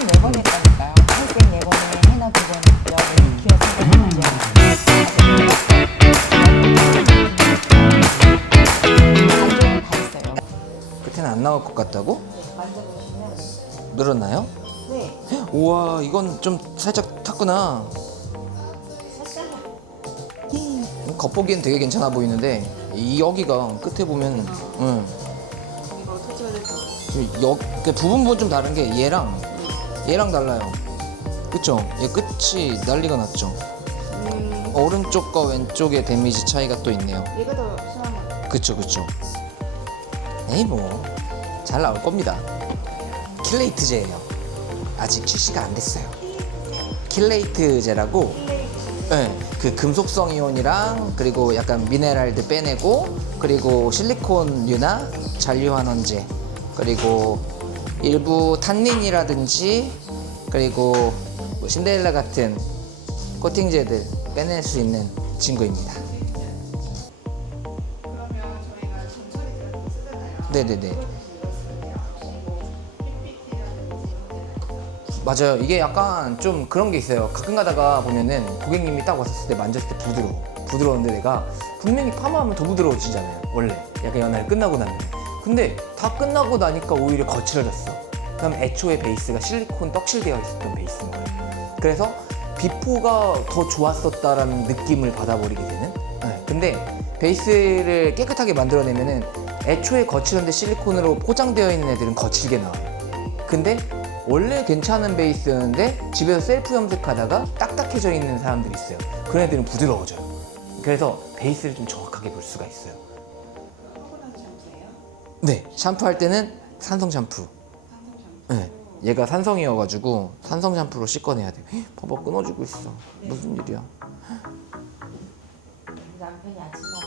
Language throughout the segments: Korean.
탈색 네번 했다니까요. 탈색 네 번에 해나 두번 했고요. 매니큐어 세번 했죠. 안쪽은 다 했어요. 끝에는 안 나올 것 같다고? 만져보시면 늘었나요? 네, 우와 이건 좀 살짝 탔구나 살짝 겉보기엔 되게 괜찮아 보이는데 이 여기가 끝에 보면 응. 이거 터치가 될거 여, 그 부분 부분 좀 다른 게 얘랑 얘랑 달라요. 그쵸? 얘 끝이 난리가 났죠. 음, 오른쪽과 왼쪽의 데미지 차이가 또 있네요. 얘가 더 심한 것 같아요. 그쵸 그쵸. 에이 뭐. 잘 나올 겁니다. 킬레이트제예요. 아직 출시가 안 됐어요. 킬레이트제라고? 네, 그 금속성 이온이랑 그리고 약간 미네랄들 빼내고 그리고 실리콘류나 잔류환원제 그리고 일부 탄닌이라든지 그리고 뭐 신데렐라 같은 코팅제들 빼낼 수 있는 친구입니다. 네네네. 맞아요. 이게 약간 좀 그런 게 있어요. 가끔 가다가 보면은 고객님이 딱 왔었을 때 만졌을 때 부드러워. 부드러운데 내가 분명히 파마하면 더 부드러워지잖아요. 원래. 약간 연애를 끝나고 나면. 근데 다 끝나고 나니까 오히려 거칠어졌어. 그럼 애초에 베이스가 실리콘 떡칠되어 있었던 베이스인 거예요. 그래서 비포가 더 좋았었다라는 느낌을 받아버리게 되는. 네. 근데 베이스를 깨끗하게 만들어내면은 애초에 거칠었는데 실리콘으로 포장되어 있는 애들은 거칠게 나와요. 근데 원래 괜찮은 베이스였는데 집에서 셀프 염색하다가 딱딱해져 있는 사람들이 있어요. 그런 애들은 부드러워져요. 그래서 베이스를 좀 정확하게 볼 수가 있어요. 네, 샴푸할 때는 산성 샴푸. 네, 얘가 산성이어가지고 산성 샴푸로 씻어내야 돼. 헉, 봐봐 끊어지고 있어. 무슨 일이야? 남편이 아침마다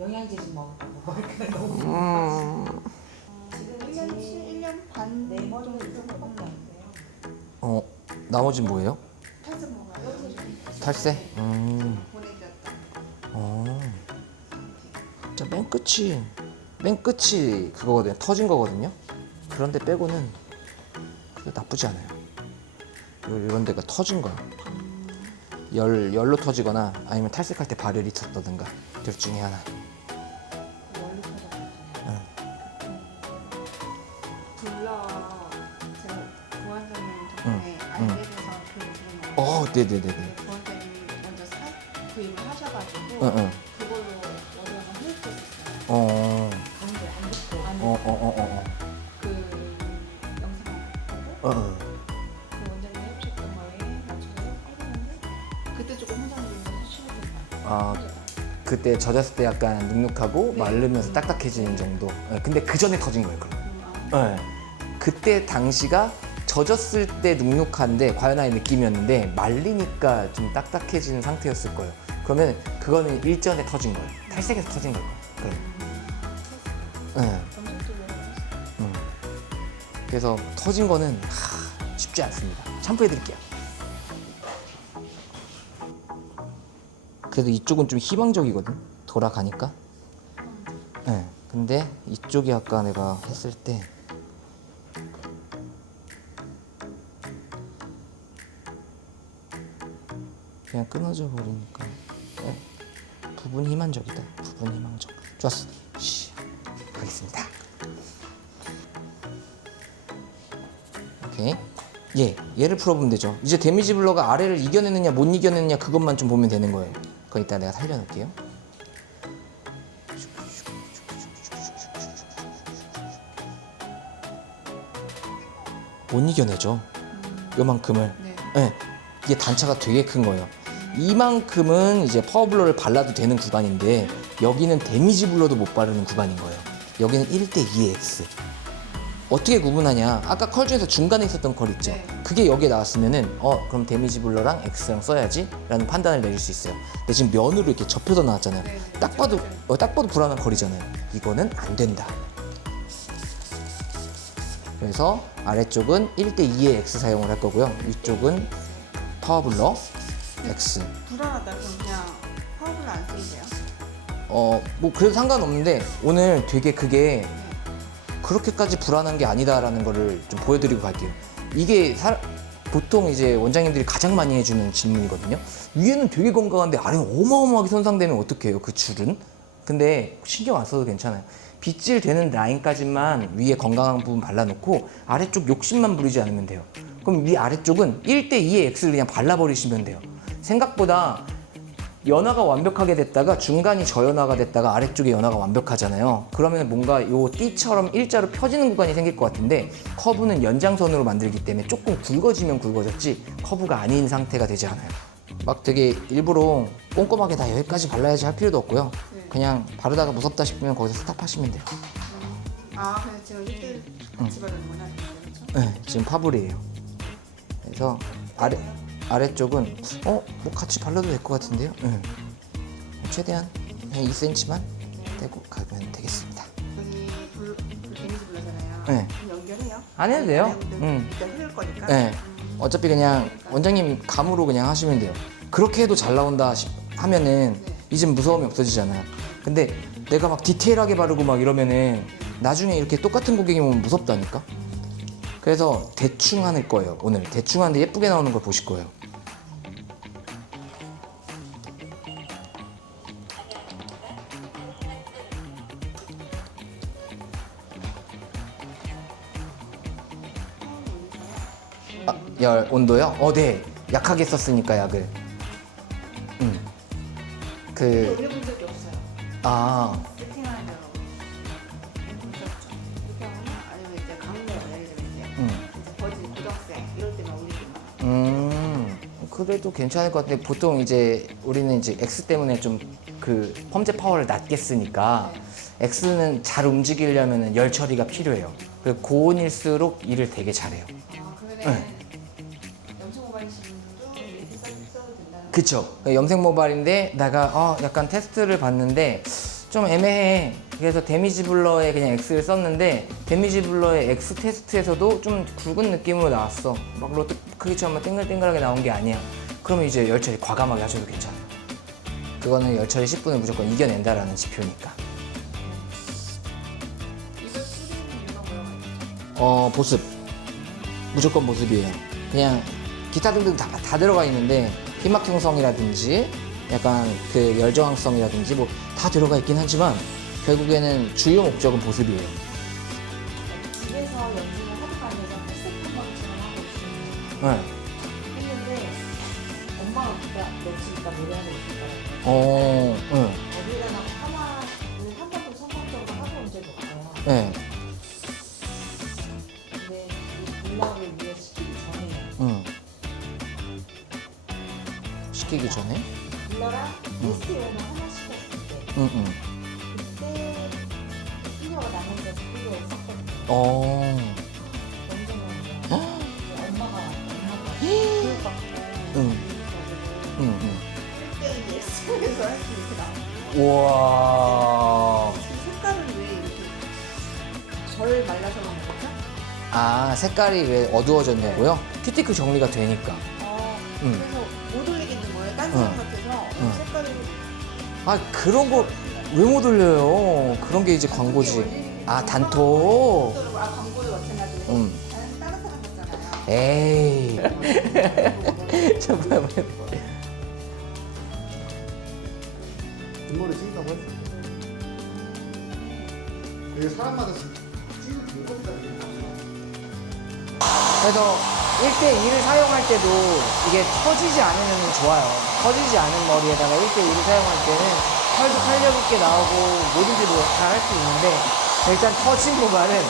영양제 좀 먹었다고 머리카락 너무 음, 지금 1년 1년 반 네번 정도 정도밖에 안 돼요. 어, 나머진 뭐예요? 먹어요. 탈색? 음. 어. 자, 맨 끝이 맨 끝이 그거거든요. 터진 거거든요. 그런데 빼고는 나쁘지 않아요. 요- 이런 데가 터진 거야. 열 열로 터지거나 아니면 탈색할 때 발열이 있었다든가 둘 중에 하나. 불러 제가 보안장님 덕분에 응, 알게 돼서 교육 들은 거. 어, 네네네네. 보안장님이 먼저 사 구입을 하셔가지고 응, 응. 때 젖었을 때 약간 눅눅하고 네. 말르면서 딱딱해지는 정도. 네, 근데 그 전에 터진 거예요, 그럼. 음, 아, 네. 그때 당시가 젖었을 때 눅눅한데 과연화의 느낌이었는데 말리니까 좀 딱딱해지는 상태였을 거예요. 그러면 그거는 일전에 터진 거예요. 탈색에서 터진 걸 거예요. 그럼. 네. 음. 그래서 터진 거는 하, 쉽지 않습니다. 샴푸해 드릴게요. 그래도 이쪽은 좀 희망적이거든. 돌아가니까. 네. 근데 이쪽이 아까 내가 했을 때 그냥 끊어져 버리니까 어, 부분 희망적이다. 부분 희망적. 좋았어. 쉬. 가겠습니다. 오케이. 예, 얘를 풀어보면 되죠. 이제 데미지 블러가 아래를 이겨내느냐 못 이겨내느냐 그것만 좀 보면 되는 거예요. 그거 이따 내가 살려놓을게요. 못 이겨내죠. 요만큼을. 네. 네, 이게 단차가 되게 큰 거예요. 이만큼은 이제 파워블러를 발라도 되는 구간인데 여기는 데미지 블러도 못 바르는 구간인 거예요. 여기는 1대2의 X. 어떻게 구분하냐? 아까 컬 중에서 중간에 있었던 컬 있죠? 네. 그게 여기에 나왔으면은 어 그럼 데미지 블러랑 X랑 써야지 라는 판단을 내릴 수 있어요. 근데 지금 면으로 이렇게 접혀서 나왔잖아요. 네. 딱 봐도 어, 딱 봐도 불안한 컬이잖아요. 이거는 안 된다. 그래서 아래쪽은 1대2의 X 사용을 할 거고요. 위쪽은 파워블러 X. 불안하다 그럼 그냥 파워블 안 쓰세요? 어, 뭐 그래도 상관없는데 오늘 되게 그게 그렇게까지 불안한 게 아니다라는 거를 좀 보여드리고 갈게요. 이게 사- 보통 이제 원장님들이 가장 많이 해주는 질문이거든요. 위에는 되게 건강한데 아래는 어마어마하게 손상되면 어떡해요, 그 줄은? 근데 신경 안 써도 괜찮아요. 빗질 되는 라인까지만 위에 건강한 부분 발라놓고 아래쪽 욕심만 부리지 않으면 돼요. 그럼 위 아래쪽은 1대2의 X를 그냥 발라버리시면 돼요. 생각보다 연화가 완벽하게 됐다가 중간이 저연화가 됐다가 아래쪽에 연화가 완벽하잖아요. 그러면 뭔가 요 띠처럼 일자로 펴지는 구간이 생길 것 같은데 커브는 연장선으로 만들기 때문에 조금 굵어지면 굵어졌지 커브가 아닌 상태가 되지 않아요. 막 되게 일부러 꼼꼼하게 다 여기까지 발라야지 할 필요도 없고요. 네. 그냥 바르다가 무섭다 싶으면 거기서 스탑하시면 돼요. 아 그래서 지금 이때 같이 바르는구나 그렇죠? 네, 지금 파블이에요. 그래서 아래 아래쪽은 어 뭐 같이 발라도 될 것 같은데요. 네. 최대한 한 2cm만 떼고 가면 되겠습니다. 여기 불, 불 데미지 불러잖아요 네. 그럼 연결해요? 안 해도 돼요. 음. 일단 흐를 거니까 네. 음. 어차피 그냥 원장님 감으로 그냥 하시면 돼요. 그렇게 해도 잘 나온다 싶- 하면은 네. 이제 무서움이 없어지잖아요. 근데 내가 막 디테일하게 바르고 막 이러면은 나중에 이렇게 똑같은 고객이 오면 무섭다니까. 그래서 대충 하는 거예요. 오늘 대충 하는데 예쁘게 나오는 걸 보실 거예요. 아, 열 온도요? 어, 네. 약하게 썼으니까 약을. 음. 그 올려본 적이 없어요 아, 그래도 괜찮을 것 같은데 보통 이제 우리는 이제 X 때문에 좀 그 펌제 파워를 낮게 쓰니까 X는 잘 움직이려면 열 처리가 필요해요. 그 고온일수록 일을 되게 잘해요. 아 그러면 네. 염소 모바일신 분도 이렇게 써- 써도 된다는 그쵸. 염색 모발인데 내가 어, 약간 테스트를 봤는데 좀 애매해. 그래서 데미지 블러에 그냥 X를 썼는데 데미지 블러의 X 테스트에서도 좀 굵은 느낌으로 나왔어. 막 로트 크기처럼 땡글땡글하게 나온 게 아니야. 그러면 이제 열처리 과감하게 하셔도 괜찮아요. 그거는 열처리 10분을 무조건 이겨낸다라는 지표니까. 어 보습 무조건 보습이에요 그냥 기타 등등 다, 다 들어가 있는데 피막 형성이라든지 약간 그 열저항성이라든지 뭐 다 들어가 있긴 하지만 결국에는 주요 목적은 보습이에요. 집에서 연습을 하고 있었는데 네. 했는데 엄마가 며칠 있다 노래하고 있을 거라고. 어, 색깔이 왜 어두워졌냐고요? 큐티클 정리가 되니까. 어, 응. 그래서 못 올리겠는 거예요. 딴 응. 사람 같아서 응. 색깔이 아 그런 거 왜 못 올려요? 그런 게 이제 광고지. 아 단톡. 아 광고에 마찬가지로 음. 다른 다른 사람 같잖아요. 에이. 잠깐만. 등골에 찍는다고 했어. 이게 사람마다 찍는 등골이 다르니까. 그래서 1대2를 사용할 때도 이게 터지지 않으면 좋아요. 터지지 않은 머리에다가 1대2를 사용할 때는 털도 탄력 있게 나오고 뭐든지 다할수 있는데 일단 터진 모발은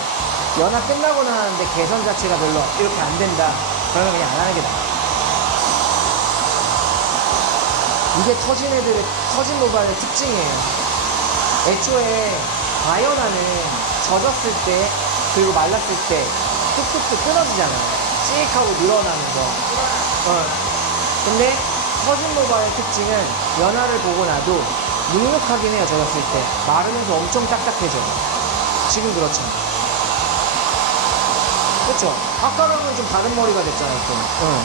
연화 끝나고 나는데 개선 자체가 별로 이렇게 안 된다. 그러면 그냥 안 하는 게 나아요. 이게 터진 애들의 터진 모발의 특징이에요. 애초에 바이오나는 젖었을 때 그리고 말랐을 때 뚝뚝뚝 끊어지잖아요. 찍 하고 늘어나면서. 어. 근데 터진 모발의 특징은 연화를 보고 나도 눅눅하긴 해요. 젖었을 때 마르면서 엄청 딱딱해져. 지금. 그렇죠? 아까랑은 좀 다른 머리가 됐잖아요. 좀. 응.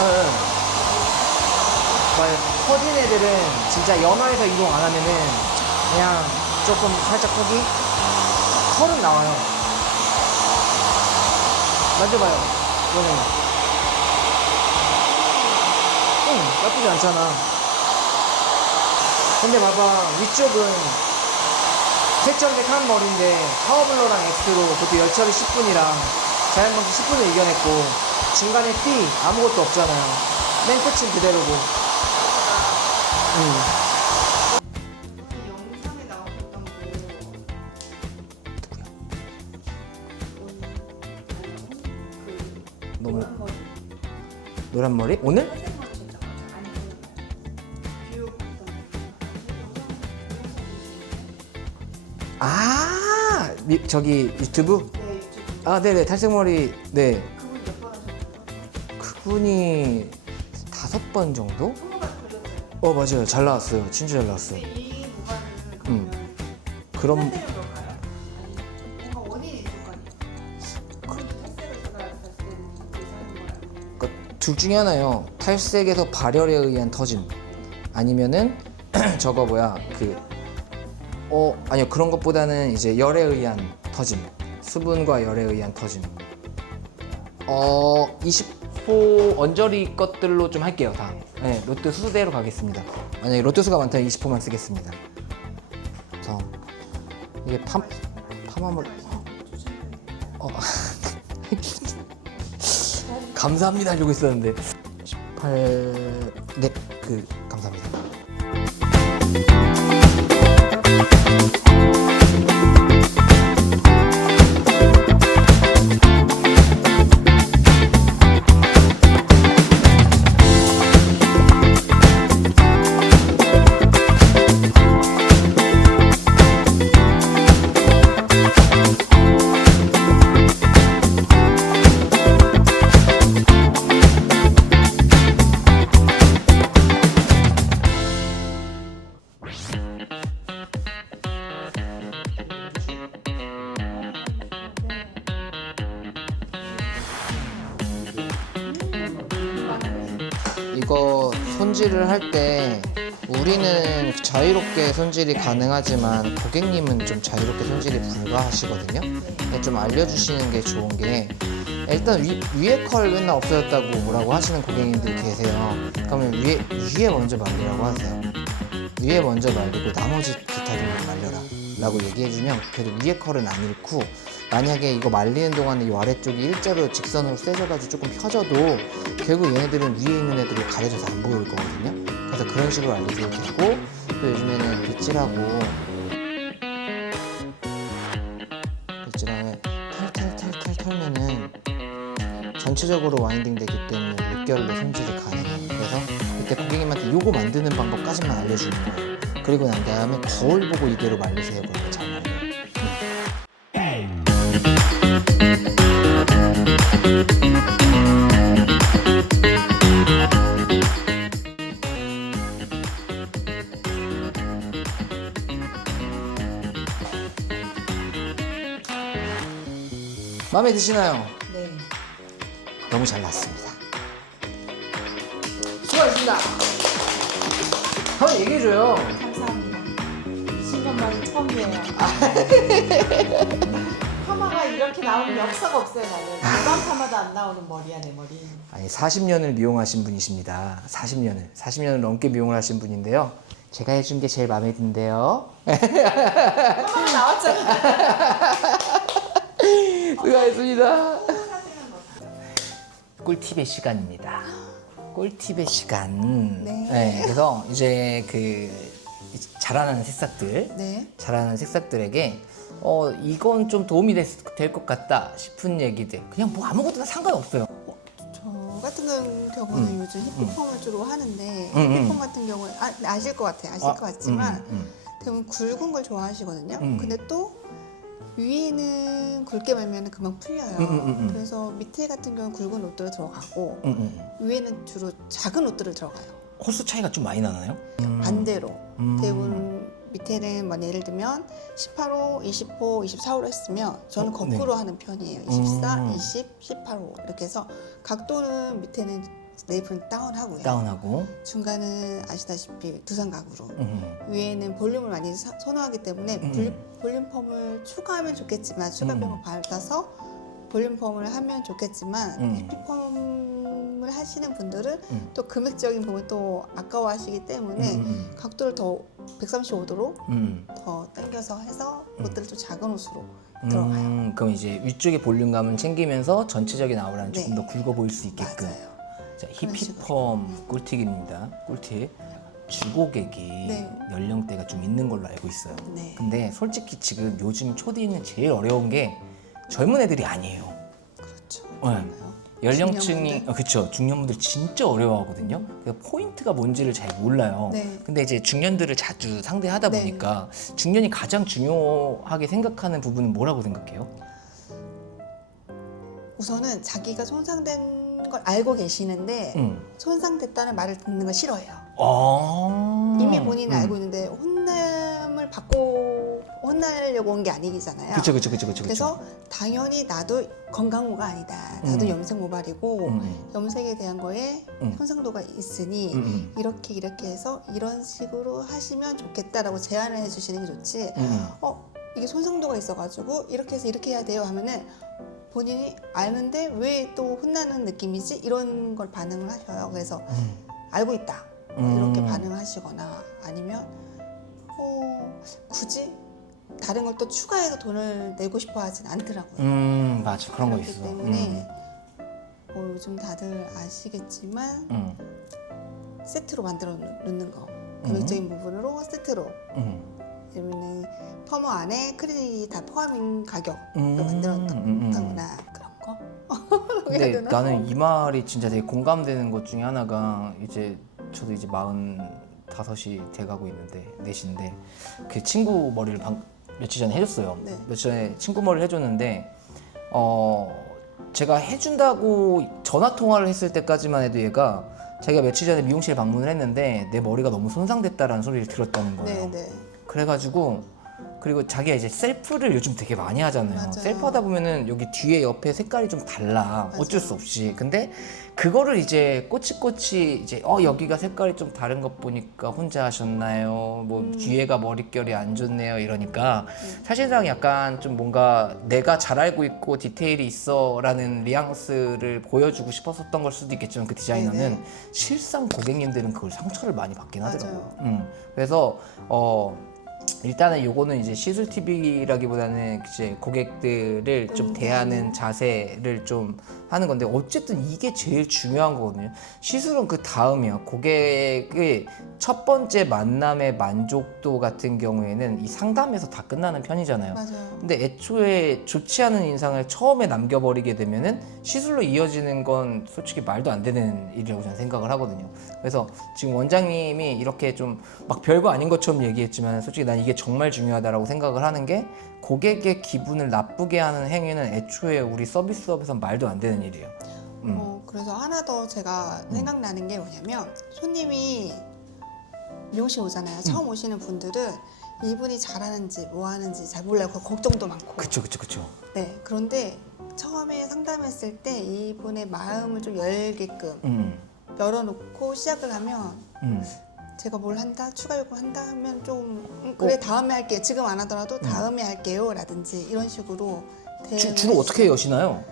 응, 응. 맞아요. 커진 애들은 진짜 연화에서 이동 안 하면은 그냥 조금 살짝 턱이 털은 나와요. 만져봐요. 이거는. 응, 나쁘지 않잖아. 근데 봐봐, 위쪽은 색전대 칸 머리인데 파워블러랑 X로 그것도 열처리 10분이랑 자연 방식 10분을 이겨냈고 중간에 띠 아무것도 없잖아요. 맨 끝은 그대로고. 응. 노란 머리? 오늘? 머리 아, 미- 저기 유튜브? 네 아, 네네, 탈색 머리, 네. 그분 몇번 하셨어요? 그분이 다섯 번 정도? 어, 맞아요. 잘 나왔어요. 진짜 잘 나왔어요. 음. 그럼, 둘 중에 하나요. 탈색에서 발열에 의한 터짐. 아니면은, 저거 뭐야, 그, 어, 아니요. 그런 것보다는 이제 열에 의한 터짐. 수분과 열에 의한 터짐. 어, 20호 언저리 것들로 좀 할게요, 다. 네, 롯데 수대로 가겠습니다. 만약에 롯데 수가 많다면 20호만 쓰겠습니다. 그래서, 이게 팜, 파마물, 어, 감사합니다 하려고 있었는데. 18... 네, 그 감사합니다 자유롭게 손질이 가능하지만 고객님은 좀 자유롭게 손질이 불가하시거든요. 좀 알려주시는 게 좋은 게 일단 위, 위에 컬 맨날 없어졌다고 뭐라고 하시는 고객님들 계세요. 그러면 위에 위에 먼저 말리라고 하세요. 위에 먼저 말리고 나머지 기타들을 말려라 라고 얘기해주면 그래도 위에 컬은 안 잃고 만약에 이거 말리는 동안에 이 아래쪽이 일자로 직선으로 세져가지고 조금 펴져도 결국 얘네들은 위에 있는 애들이 가려져서 안 보일 거거든요 그래서 그런 식으로 알려주고 있고 또 요즘에는 빗질하고 빗질하면 탈탈탈탈 털면은 전체적으로 와인딩 되기 때문에 물결로 손질이 가능해요. 그래서 그때 고객님한테 요거 만드는 방법까지만 알려주는 거예요. 그리고 난 다음에 거울 보고 이대로 말리세요. 그러 마음에 드시나요? 네. 너무 잘 났습니다. 수고하셨습니다. 한번 얘기해줘요. 감사합니다. 신경만이 처음이에요. 파마가 이렇게 나오는 역사가 없어요, 나는. 일반 파마도 안 나오는 머리야, 내 머리. 아니 40년을 미용하신 분이십니다. 40년을 40년을 넘게 미용을 하신 분인데요. 제가 해준 게 제일 마음에 든대요. 파마가 나왔잖아. 수고하셨습니다. 꿀팁의 시간입니다. 꿀팁의 시간. 네. 그래서 이제 그 자라나는 새싹들, 네. 자라나는 새싹들에게 어 이건 좀 도움이 될 것 같다 싶은 얘기들. 그냥 뭐 아무것도나 상관없어요. 저 같은 경- 경우는 요즘 힙합펌을 주로 하는데 음, 음. 힙합펌 같은 경우는 아, 아실 것 같아요. 아실 아, 것 같지만 음, 음, 대부분 굵은 걸 좋아하시거든요. 음. 근데 또 위에는 굵게 말면 금방 풀려요. 음, 음, 음, 음. 그래서 밑에 같은 경우는 굵은 옷들을 들어가고 음, 음, 음. 위에는 주로 작은 옷들을 들어가요. 홀수 차이가 좀 많이 나나요? 반대로 음. 대부분 밑에는 뭐 예를 들면 18호, 20호, 24호로 했으면 저는 어, 거꾸로 하는 편이에요. 24, 음. 20, 18호 이렇게 해서 각도는 밑에는 네이프는 다운하고요. 다운하고. 중간은 아시다시피 두상각으로 음. 위에는 볼륨을 많이 사- 선호하기 때문에 음. 볼륨, 볼륨 펌을 추가하면 좋겠지만 추가 음. 펌을 받아서 볼륨 펌을 하면 좋겠지만 음. 히피 펌을 하시는 분들은 음. 또 금액적인 부분 또 아까워하시기 때문에 음, 음, 각도를 더 135도로 음. 더 당겨서 해서 음. 옷들을 좀 작은 옷으로 음, 들어가요. 그럼 이제 위쪽의 볼륨감은 챙기면서 전체적인 아우라는 조금 네. 더 굵어 보일 수 있게끔. 맞아요. 자, 히피펌 꿀팁입니다. 꿀팁. 주고객이 네. 연령대가 좀 있는 걸로 알고 있어요. 네. 근데 솔직히 지금 요즘 초디는 제일 어려운 게 젊은 애들이 아니에요. 그렇죠. 네. 연령층이? 어, 그쵸 중년분들 진짜 어려워하거든요. 그 포인트가 뭔지를 잘 몰라요. 네. 근데 이제 중년들을 자주 상대하다 네. 보니까 중년이 가장 중요하게 생각하는 부분은 뭐라고 생각해요? 우선은 자기가 손상된 걸 알고 계시는데 응. 손상됐다는 말을 듣는 걸 싫어해요. 아. 이미 본인은 음. 알고 있는데 혼남을 받고 혼나려고 온 게 아니잖아요. 그쵸 그쵸 그쵸 그쵸. 그래서 당연히 나도 건강호가 아니다. 나도 음. 염색 모발이고 음. 염색에 대한 거에 음. 손상도가 있으니 음, 음. 이렇게 이렇게 해서 이런 식으로 하시면 좋겠다라고 제안을 해주시는 게 좋지. 음. 어 이게 손상도가 있어가지고 이렇게 해서 이렇게 해야 돼요 하면은 본인이 아는데 왜 또 혼나는 느낌이지 이런 걸 반응을 하셔요. 그래서 음. 알고 있다 음. 이렇게 반응하시거나 아니면 어 굳이 다른 걸 또 추가해서 돈을 내고 싶어 하진 않더라고요. 음 맞아 그런 거 그렇기 있어. 때문에 어, 요즘 다들 아시겠지만 음. 세트로 만들어 놓- 놓는 거 음. 금액적인 부분으로 세트로 음. 그러면은 퍼머 안에 크리닉이 다 포함인 가격으로 음. 만들어 음, 음. 놓거나 그런 거. 근데? 나는 이 말이 진짜 되게 공감되는 것 중에 하나가 이제 저도 이제 마흔 다섯이 돼가고 있는데 넷인데 그 친구 머리를 방, 며칠 전에 해줬어요. 네. 며칠 전에 친구 머리를 해줬는데 어 제가 해준다고 전화 통화를 했을 때까지만 해도 얘가 자기가 며칠 전에 미용실 방문을 했는데 내 머리가 너무 손상됐다라는 소리를 들었다는 거예요. 네, 네. 그래가지고 그리고 자기가 이제 셀프를 요즘 되게 많이 하잖아요. 맞아요. 셀프 하다 보면은 여기 뒤에 옆에 색깔이 좀 달라. 어쩔 맞아요. 수 없이. 근데 그거를 이제 꼬치꼬치 이제 어 여기가 색깔이 좀 다른 것 보니까 혼자 하셨나요? 뭐 음. 뒤에가 머릿결이 안 좋네요. 이러니까 네. 사실상 약간 좀 뭔가 내가 잘 알고 있고 디테일이 있어라는 뉘앙스를 보여주고 싶었었던 걸 수도 있겠지만 그 디자이너는 네네. 실상 고객님들은 그걸 상처를 많이 받긴 하더라고요. 맞아요. 음. 그래서 어 일단은 요거는 이제 시술 팁이라기보다는 이제 고객들을 좀 음, 대하는. 자세를 좀 하는 건데 어쨌든 이게 제일 중요한 거거든요. 시술은 그 다음이야. 고객의 첫 번째 만남의 만족도 같은 경우에는 이 상담에서 다 끝나는 편이잖아요. 맞아요. 근데 애초에 좋지 않은 인상을 처음에 남겨버리게 되면은 시술로 이어지는 건 솔직히 말도 안 되는 일이라고 저는 생각을 하거든요. 그래서 지금 원장님이 이렇게 좀 막 별거 아닌 것처럼 얘기했지만 솔직히 난 이게 정말 중요하다라고 생각을 하는 게 고객의 기분을 나쁘게 하는 행위는 애초에 우리 서비스업에서 말도 안 되는 일이에요. 음. 어, 그래서 하나 더 제가 생각나는 게 뭐냐면 손님이 미용실 오잖아요. 처음 음. 오시는 분들은 이분이 잘하는지 뭐 하는지 잘 몰라요. 그 걱정도 많고. 그쵸 그쵸 그쵸. 네. 그런데 처음에 상담했을 때 이분의 마음을 좀 열게끔 음. 열어놓고 시작을 하면 음. 제가 뭘 한다 추가 요금 한다 하면 좀 음, 그래 어? 다음에 할게요 지금 안 하더라도 다음에 할게요라든지 이런 식으로 주, 대응을 주로 어떻게 여시나요?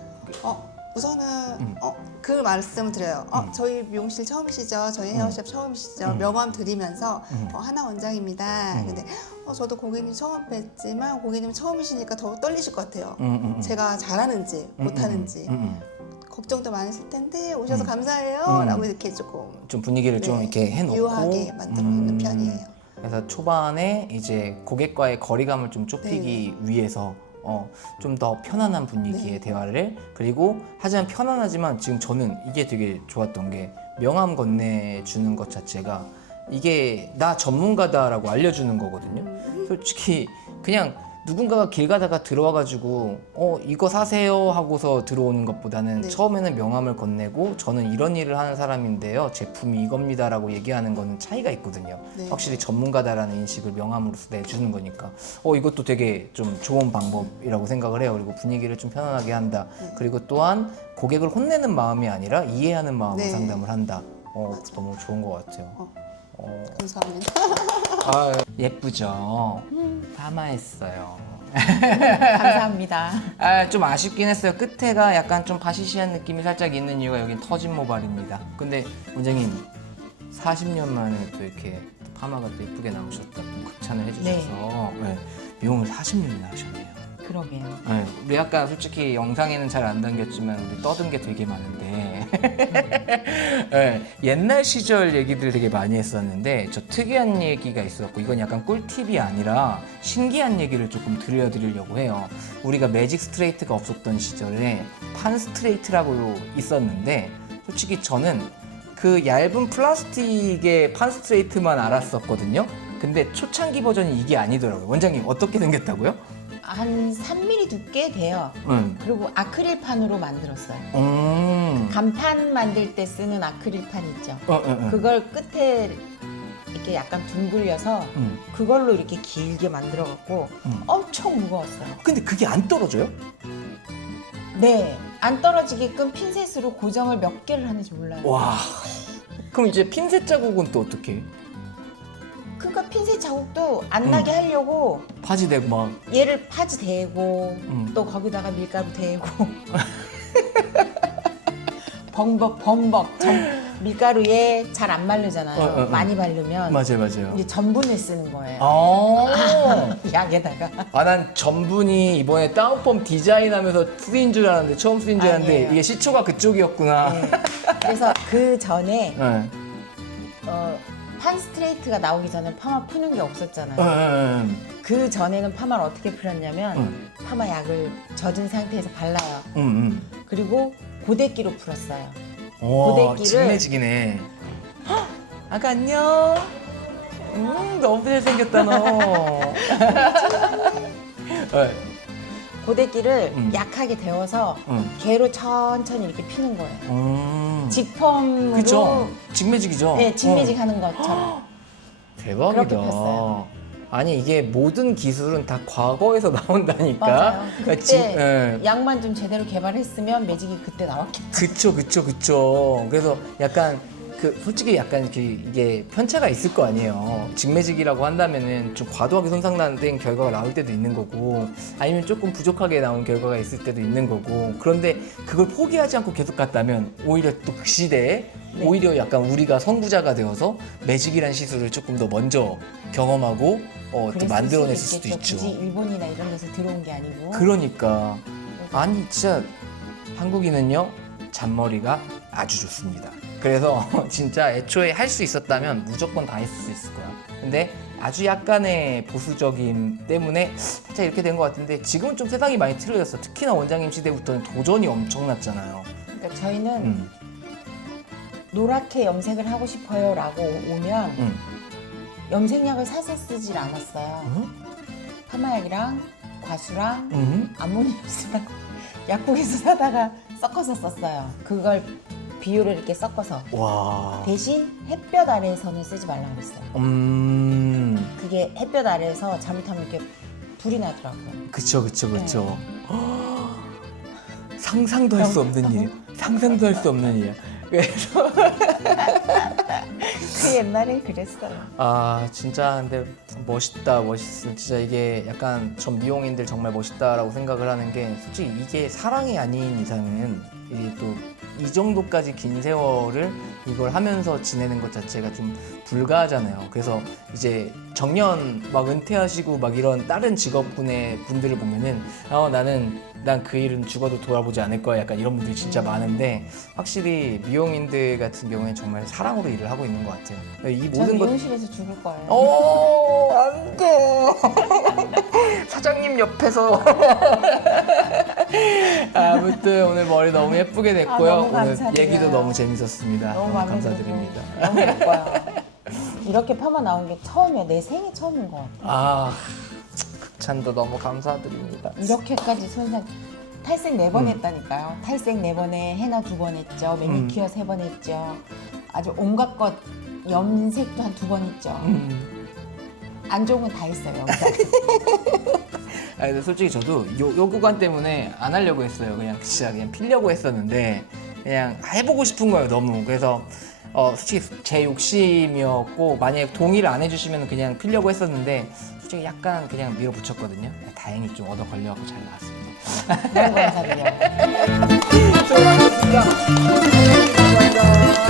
어 우선은 음. 어, 그 말씀을 드려요. 어, 음. 저희 미용실 처음이시죠? 저희 헤어샵 처음이시죠? 음. 명함 드리면서 음. 어, 하나 원장입니다. 음. 근데 어, 저도 고객님 처음 뵀지만 고객님 처음이시니까 더 떨리실 것 같아요. 음, 음, 음. 제가 잘하는지 음, 못하는지 음, 음, 걱정도 많으실 텐데 오셔서 음. 감사해요. 음. 라고 이렇게 조금 음. 좀 분위기를 좀 네, 이렇게 해놓고 유하게 만들어 놓는 음. 편이에요. 그래서 초반에 이제 고객과의 거리감을 좀 좁히기 위해서 어, 좀 더 편안한 분위기의 네. 대화를 그리고 하지만 편안하지만 지금 저는 이게 되게 좋았던 게 명함 건네주는 것 자체가 이게 나 전문가다라고 알려주는 거거든요. 음. 솔직히 그냥 누군가가 길 가다가 들어와가지고 어 이거 사세요 하고서 들어오는 것보다는 네. 처음에는 명함을 건네고 저는 이런 일을 하는 사람인데요 제품이 이겁니다라고 얘기하는 거는 차이가 있거든요 네. 확실히 전문가다라는 인식을 명함으로서 내주는 거니까 어 이것도 되게 좀 좋은 방법이라고 생각을 해요 그리고 분위기를 좀 편안하게 한다 네. 그리고 또한 고객을 혼내는 마음이 아니라 이해하는 마음으로 네. 상담을 한다 어 맞아. 너무 좋은 것 같아요 어. 어. 감사합니다. 아 예쁘죠? 파마했어요. 감사합니다. 아, 좀 아쉽긴 했어요. 끝에가 약간 좀 바시시한 느낌이 살짝 있는 이유가 여긴 터진 모발입니다. 근데 원장님 40년 만에 또 이렇게 파마가 또 이쁘게 나오셨다고 극찬을 해주셔서 네, 미용을 40년이나 하셨네요. 그러게요. 네, 우리 아까 솔직히 영상에는 잘 안 담겼지만 우리 떠든 게 되게 많은데 네, 옛날 시절 얘기들 되게 많이 했었는데 저 특이한 얘기가 있었고 이건 약간 꿀팁이 아니라 신기한 얘기를 조금 들려드리려고 해요. 우리가 매직 스트레이트가 없었던 시절에 판 스트레이트라고 있었는데 솔직히 저는 그 얇은 플라스틱의 판 스트레이트만 알았었거든요. 근데 초창기 버전이 이게 아니더라고요. 원장님 어떻게 생겼다고요? 한 3mm 두께 돼요. 응. 그리고 아크릴판으로 만들었어요. 음. 간판 만들 때 쓰는 아크릴판 있죠. 어, 어, 어. 그걸 끝에 이렇게 약간 둥글려서 음. 그걸로 이렇게 길게 만들어 갖고 음. 엄청 무거웠어요. 근데 그게 안 떨어져요? 네. 안 떨어지게끔 핀셋으로 고정을 몇 개를 하는지 몰라요. 와. 그럼 이제 핀셋 자국은 또 어떻게? 그러니까 핀셋 자국도 안 음. 나게 하려고 바지 대고 막. 얘를 파지 대고 음. 또 거기다가 밀가루 대고 범벅 범벅 전, 밀가루에 잘 안 바르잖아요. 어, 어, 어. 많이 바르면 맞아요, 맞아요. 이제 전분을 쓰는 거예요. 아. 약에다가 아, 난 전분이 이번에 다운펌 디자인하면서 쓰인 줄 알았는데, 처음 쓰인 줄 알았는데, 아니에요. 이게 시초가 그쪽이었구나. 네. 그래서 그 전에 네. 어, 판 스트레이트가 나오기 전에 파마 푸는 게 어, 없었잖아요. 어, 어, 그 전에는 파마를 어떻게 풀었냐면 음. 파마 약을 젖은 상태에서 발라요. 음, 음. 그리고 고데기로 풀었어요. 와, 고데기를- 직매직이네. 아가 안녕. 음, 너무 잘생겼다 너. 네. 고데기를 음. 약하게 데워서 음. 개로 천천히 이렇게 피는 거예요. 음. 직펌으로 그죠? 직매직이죠? 네, 직매직 어. 하는 것처럼. 대박이다. 그렇게 폈어요. 아니 이게 모든 기술은 다 과거에서 나온다니까. 맞아요. 그러니까 그때 지- 예. 약만 좀 제대로 개발했으면 매직이 그때 나왔겠죠. 그쵸 그쵸 그쵸. 그래서 약간 그 솔직히 약간 이렇게 이게 편차가 있을 거 아니에요. 직매직이라고 한다면은 좀 과도하게 손상된 결과가 나올 때도 있는 거고 아니면 조금 부족하게 나온 결과가 있을 때도 있는 거고 그런데 그걸 포기하지 않고 계속 갔다면 오히려 또 그 시대에 네. 오히려 약간 우리가 선구자가 되어서 매직이란 시술을 조금 더 먼저 경험하고 어, 또 그랬을 만들어냈을 수도 있겠죠. 있죠. 굳이 일본이나 이런 데서 들어온 게 아니고. 그러니까 아니 진짜 한국인은요 잔머리가 아주 좋습니다. 그래서 진짜 애초에 할 수 있었다면 무조건 다 했을 수 있을 거야. 근데 아주 약간의 보수적임 때문에 살짝 이렇게 된 것 같은데 지금은 좀 세상이 많이 틀어졌어. 특히나 원장님 시대부터는 도전이 엄청났잖아요. 그러니까 저희는 음, 노랗게 염색을 하고 싶어요라고 오면 음. 염색약을 사서 쓰질 않았어요. 음? 파마약이랑 과수랑 음? 아모니우스랑 약국에서 사다가 섞어서 썼어요. 그걸 비율을 이렇게 섞어서 와. 대신 햇볕 아래에서는 쓰지 말라고 그랬어요. 음. 그게 햇볕 아래에서 잘못하면 이렇게 불이 나더라고요. 그쵸 그쵸 그쵸. 네. 상상도 할 수 없는 일. 상상도 할 수 없는 일. 그래서 그 옛날에 그랬어요. 아 진짜 근데 멋있다 멋있어 진짜 이게 약간 전 미용인들 정말 멋있다라고 생각을 하는 게 솔직히 이게 사랑이 아닌 이상은 이게 또 이 정도까지 긴 세월을 이걸 하면서 지내는 것 자체가 좀 불가하잖아요. 그래서 이제 정년 막 은퇴하시고 막 이런 다른 직업군의 분들을 보면은 어 나는 난 그 일은 죽어도 돌아보지 않을 거야 약간 이런 분들이 진짜 많은데 확실히 미용인들 같은 경우에 정말 사랑으로 일을 하고 있는 것 같아요. 이전 모든 것 미용실에서 죽을 거예요. 오, 안 돼. 사장님 옆에서. 아무튼 오늘 머리 너무 예쁘게 됐고요. 아, 너무 오늘 감사드려요. 얘기도 너무 재밌었습니다. 너무 마음에 감사드립니다. 들고 너무 예뻐요. 이렇게 파마 나온 게 처음이야. 내 생애 처음인 것 같아. 아, 극찬도 너무 감사드립니다. 이렇게까지 손상 탈색 네 번 음. 했다니까요. 탈색 네 번에 헤나 두 번 했죠. 매니큐어 세번 했죠. 아주 온갖 것 염색도 한 두 번 했죠. 음. 안 좋은 건 다 했어요. 아, 근데 솔직히 저도 요, 요 구간 때문에 안 하려고 했어요. 그냥 진짜 그냥 필려고 했었는데 그냥 해보고 싶은 거예요. 너무 그래서 어, 솔직히 제 욕심이었고 만약 동의를 안 해주시면 그냥 필려고 했었는데 솔직히 약간 그냥 밀어붙였거든요. 아, 다행히 좀 얻어 걸려갖고 잘 나왔습니다. 감사드려요. 수고하셨습니다. 감사합니다.